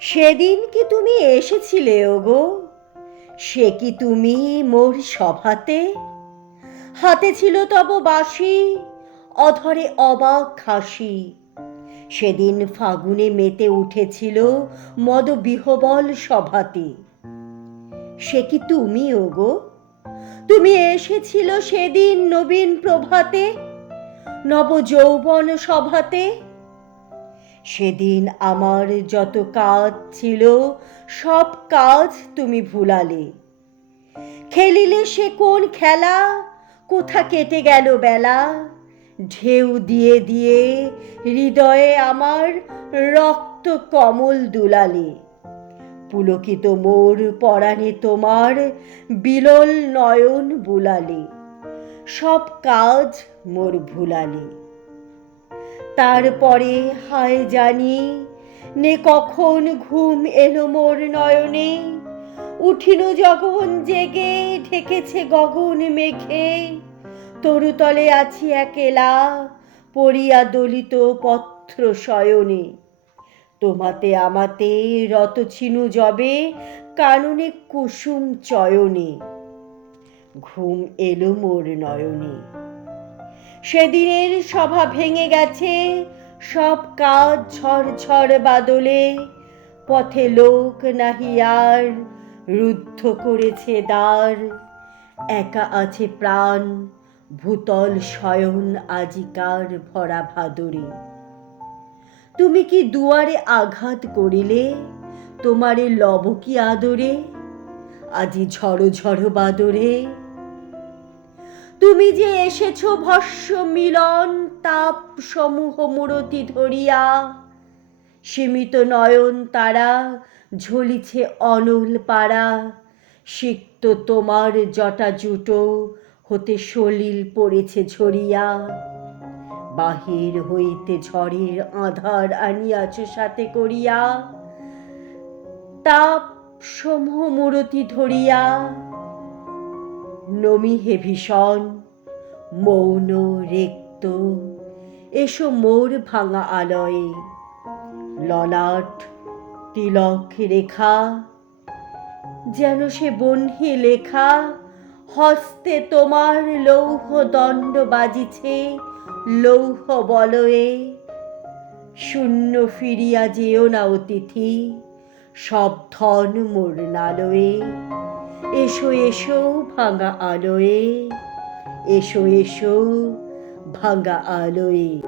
সেদিন কি তুমি এসেছিলে, ওগো? সে কি তুমি মোর সভাতে? হাতে ছিল তব বাসি অধরে অবাক হাসি। সেদিন ফাগুনে মেতে উঠেছিল মদ বিহবল সভাতে। সে কি তুমি, ওগো? তুমি এসেছিল সেদিন নবীন প্রভাতে নব যৌবন সভাতে? সেদিন আমার যত কাজ ছিল, সব কাজ তুমি ভুলালে। খেলিলে সে কোন খেলা, কোথা কেটে গেল বেলা? ঢেউ দিয়ে দিয়ে হৃদয়ে আমার রক্ত কমল দুলালে। পুলকিত মোর পরাণে তোমার বিলল নয়ন বুলালে। সব কাজ মোর ভুলালে। তারপরে হায় জানি, নে কখন ঘুম এলো মোর নয়নে? উঠিল যখন জেগে, ঢেকেছে গগন মেঘে। তরুতলে আছি একেলা, পড়িয়া দলিত পত্র শয়নে। তোমাতে আমাতে রত ছিনু জবে, কাননে কুসুম চয়নে। ঘুম এলো মোর নয়নে। সেদিনের সভা ভেঙে গেছে, সব কাজ ঝড় বাদলে। পথে লোক নাহি আর, রুদ্ধ করেছে দ্বার। একা আছে প্রাণ, ভূতল শয়ন আজিকার ভরা ভাদরে। তুমি কি দুয়ারে আঘাত করিলে? তোমারে লব কি আদরে? আজি ঝড়ো ঝড়ো বাদরে। তুমি যে এসেছ ভস্য মিলন তাপ সমূহ মূরতি ধরিয়া, সীমিত নয়ন তারা ঝলিছে অনল পাড়া, সিক্ত তোমার জটা জুটো হতে সলিল পড়েছে ঝরিয়া। বাহির হইতে ঝড়ের আধার আনিয়াছ সাথে করিয়া তাপ সমূহ মূরতি ধরিয়া নমি হে ভীষণ, মৌন রেক্ত। এসো মোর ভাঙা আলয়ে, ললাট তিলক রেখা। যেন সে বহ্নি লেখা, হস্তে তোমার লৌহ দণ্ড বাজিছে, লৌহ বলয়ে। শূন্য ফিরিয়া যেও না অতিথি, সব ধন মোর নালয়ে। এসো এসো ভাঙা আলোয়ে। এসো এসো ভাঙা আলোয়ে।